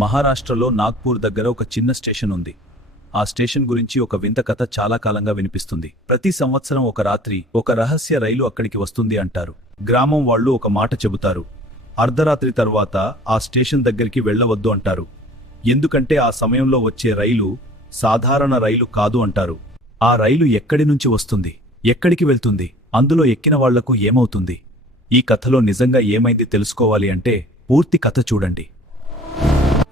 మహారాష్ట్రలో నాగ్పూర్ దగ్గర ఒక చిన్న స్టేషన్ ఉంది. ఆ స్టేషన్ గురించి ఒక వింత కథ చాలా కాలంగా వినిపిస్తుంది. ప్రతి సంవత్సరం ఒక రాత్రి ఒక రహస్య రైలు అక్కడికి వస్తుంది అంటారు. గ్రామం వాళ్ళు ఒక మాట చెబుతారు, అర్ధరాత్రి తర్వాత ఆ స్టేషన్ దగ్గరికి వెళ్ళవద్దు అంటారు. ఎందుకంటే ఆ సమయంలో వచ్చే రైలు సాధారణ రైలు కాదు అంటారు. ఆ రైలు ఎక్కడి నుంచి వస్తుంది, ఎక్కడికి వెళ్తుంది, అందులో ఎక్కిన వాళ్లకు ఏమవుతుంది? ఈ కథలో నిజంగా ఏమైంది తెలుసుకోవాలి అంటే పూర్తి కథ చూడండి.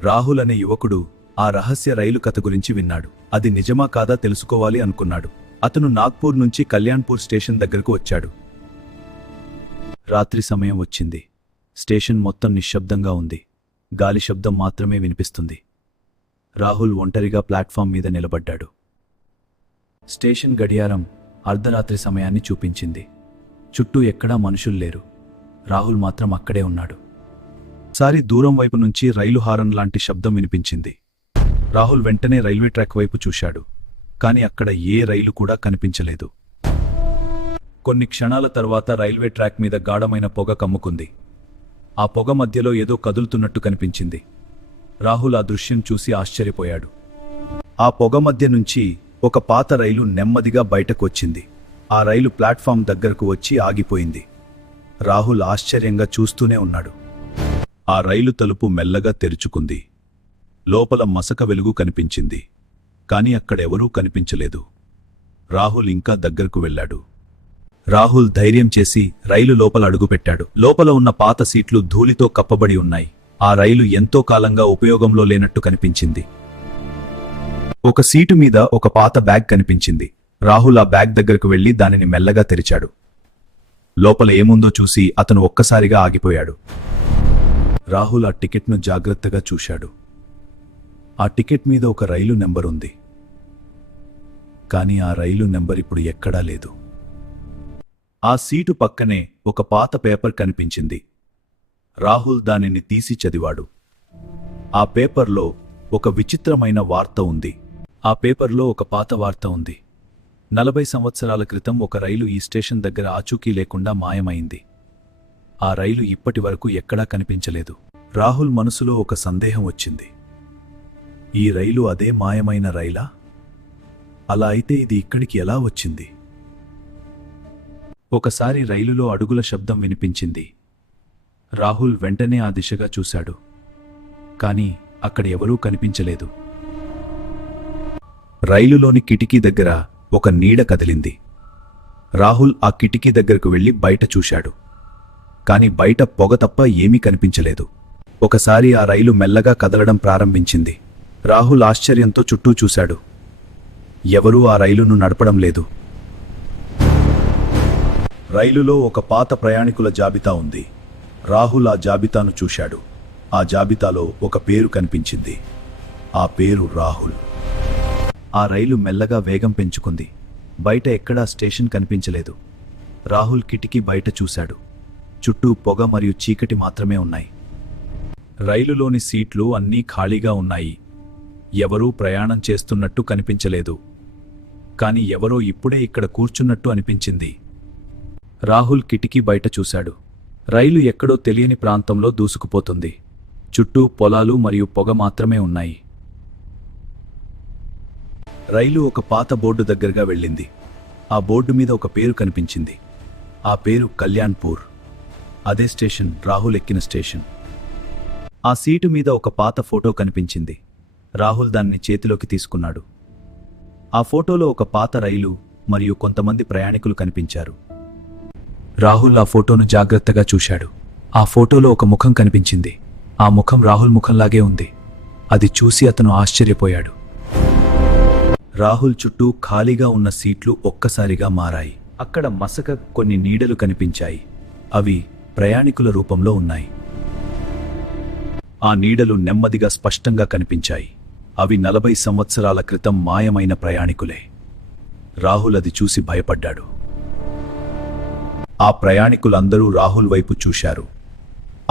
రాహుల్ అనే యువకుడు ఆ రహస్య రైలు కథ గురించి విన్నాడు. అది నిజమా కాదా తెలుసుకోవాలి అనుకున్నాడు. అతను నాగ్పూర్ నుంచి కళ్యాణ్పూర్ స్టేషన్ దగ్గరకు వచ్చాడు. రాత్రి సమయం వచ్చింది. స్టేషన్ మొత్తం నిశ్శబ్దంగా ఉంది. గాలి శబ్దం మాత్రమే వినిపిస్తుంది. రాహుల్ ఒంటరిగా ప్లాట్ఫామ్ మీద నిలబడ్డాడు. స్టేషన్ గడియారం అర్ధరాత్రి సమయాన్ని చూపించింది. చుట్టూ ఎక్కడా మనుషులు లేరు. రాహుల్ మాత్రం అక్కడే ఉన్నాడు. సారి దూరం వైపు నుంచి రైలు హారన్ లాంటి శబ్దం వినిపించింది. రాహుల్ వెంటనే రైల్వే ట్రాక్ వైపు చూశాడు. కాని అక్కడ ఏ రైలు కూడా కనిపించలేదు. కొన్ని క్షణాల తర్వాత రైల్వే ట్రాక్ మీద గాఢమైన పొగ కమ్ముకుంది. ఆ పొగ మధ్యలో ఏదో కదులుతున్నట్టు కనిపించింది. రాహుల్ ఆ దృశ్యం చూసి ఆశ్చర్యపోయాడు. ఆ పొగ మధ్య నుంచి ఒక పాత రైలు నెమ్మదిగా బయటకు వచ్చింది. ఆ రైలు ప్లాట్ఫామ్ దగ్గరకు వచ్చి ఆగిపోయింది. రాహుల్ ఆశ్చర్యంగా చూస్తూనే ఉన్నాడు. ఆ రైలు తలుపు మెల్లగా తెరుచుకుంది. లోపల మసక వెలుగు కనిపించింది. కాని అక్కడెవరూ కనిపించలేదు. రాహుల్ ఇంకా దగ్గరకు వెళ్ళాడు. రాహుల్ ధైర్యం చేసి రైలు లోపల అడుగుపెట్టాడు. లోపల ఉన్న పాత సీట్లు ధూళితో కప్పబడి ఉన్నాయి. ఆ రైలు ఎంతో కాలంగా ఉపయోగంలో లేనట్టు కనిపించింది. ఒక సీటు మీద ఒక పాత బ్యాగ్ కనిపించింది. రాహుల్ ఆ బ్యాగ్ దగ్గరకు వెళ్లి దానిని మెల్లగా తెరిచాడు. లోపల ఏముందో చూసి అతను ఒక్కసారిగా ఆగిపోయాడు. రాహుల్ ఆ టికెట్ను జాగ్రత్తగా చూశాడు. ఆ టికెట్ మీద ఒక రైలు నెంబర్ ఉంది. కాని ఆ రైలు నెంబర్ ఇప్పుడు ఎక్కడా లేదు. ఆ సీటు పక్కనే ఒక పాత పేపర్ కనిపించింది. రాహుల్ దానిని తీసి చదివాడు. ఆ పేపర్లో ఒక విచిత్రమైన వార్త ఉంది. ఆ పేపర్లో ఒక పాత వార్త ఉంది. 40 సంవత్సరాల క్రితం ఒక రైలు ఈ స్టేషన్ దగ్గర ఆచూకీ లేకుండా మాయమైంది. ఆ రైలు ఇప్పటి వరకు ఎక్కడా కనిపించలేదు. రాహుల్ మనసులో ఒక సందేహం వచ్చింది. ఈ రైలు అదే మాయమైన రైలా? అలా అయితే ఇది ఇక్కడికి ఎలా వచ్చింది? ఒకసారి రైలులో అడుగుల శబ్దం వినిపించింది. రాహుల్ వెంటనే ఆ దిశగా చూశాడు. కాని అక్కడ ఎవరూ కనిపించలేదు. రైలులోని కిటికీ దగ్గర ఒక నీడ కదిలింది. రాహుల్ ఆ కిటికీ దగ్గరకు వెళ్లి బయట చూశాడు. కాని బయట పొగ తప్ప ఏమీ కనిపించలేదు. ఒకసారి ఆ రైలు మెల్లగా కదలడం ప్రారంభించింది. రాహుల్ ఆశ్చర్యంతో చుట్టూ చూశాడు. ఎవరూ ఆ రైలును నడపడం లేదు. రైలులో ఒక పాత ప్రయాణికుల జాబితా ఉంది. రాహుల్ ఆ జాబితాను చూశాడు. ఆ జాబితాలో ఒక పేరు కనిపించింది. ఆ పేరు రాహుల్. ఆ రైలు మెల్లగా వేగం పెంచుకుంది. బయట ఎక్కడా స్టేషన్ కనిపించలేదు. రాహుల్ కిటికీ బయట చూశాడు. చుట్టూ పొగ మరియు చీకటి మాత్రమే ఉన్నాయి. రైలులోని సీట్లు అన్నీ ఖాళీగా ఉన్నాయి. ఎవరూ ప్రయాణం చేస్తున్నట్టు కనిపించలేదు. కాని ఎవరో ఇప్పుడే ఇక్కడ కూర్చున్నట్టు అనిపించింది. రాహుల్ కిటికీ బయట చూశాడు. రైలు ఎక్కడో తెలియని ప్రాంతంలో దూసుకుపోతుంది. చుట్టూ పొలాలు మరియు పొగ మాత్రమే ఉన్నాయి. రైలు ఒక పాత బోర్డు దగ్గరగా వెళ్ళింది. ఆ బోర్డు మీద ఒక పేరు కనిపించింది. ఆ పేరు కళ్యాణ్పూర్. అదే స్టేషన్, రాహుల్ ఎక్కిన స్టేషన్. ఆ సీటు మీద ఒక పాత ఫోటో కనిపించింది. రాహుల్ దాన్ని చేతిలోకి తీసుకున్నాడు. ఆ ఫోటోలో ఒక పాత రైలు మరియు కొంతమంది ప్రయాణికులు కనిపించారు. రాహుల్ ఆ ఫోటోను జాగ్రత్తగా చూశాడు. ఆ ఫోటోలో ఒక ముఖం కనిపించింది. ఆ ముఖం రాహుల్ ముఖంలాగే ఉంది. అది చూసి అతను ఆశ్చర్యపోయాడు. రాహుల్ చుట్టూ ఖాళీగా ఉన్న సీట్లు ఒక్కసారిగా మారాయి. అక్కడ మసక కొన్ని నీడలు కనిపించాయి. అవి ప్రయాణికుల రూపంలో ఉన్నాయి. ఆ నీడలు నెమ్మదిగా స్పష్టంగా కనిపించాయి. అవి 40 సంవత్సరాల క్రితం మాయమైన ప్రయాణికులే. రాహుల్ అది చూసి భయపడ్డాడు. ఆ ప్రయాణికులందరూ రాహుల్ వైపు చూశారు.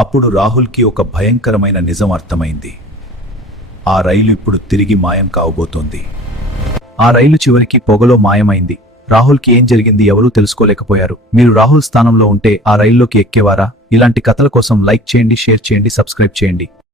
అప్పుడు రాహుల్కి ఒక భయంకరమైన నిజం అర్థమైంది. ఆ రైలు ఇప్పుడు తిరిగి మాయం కాబోతోంది. ఆ రైలు చివరికి పొగలో మాయమైంది. రాహుల్కి ఏం జరిగింది ఎవరూ తెలుసుకోలేకపోయారు. మీరు రాహుల్ స్థానంలో ఉంటే ఆ రైల్లోకి ఎక్కేవారా? ఇలాంటి కథల కోసం లైక్ చేయండి, షేర్ చేయండి, సబ్స్క్రైబ్ చేయండి.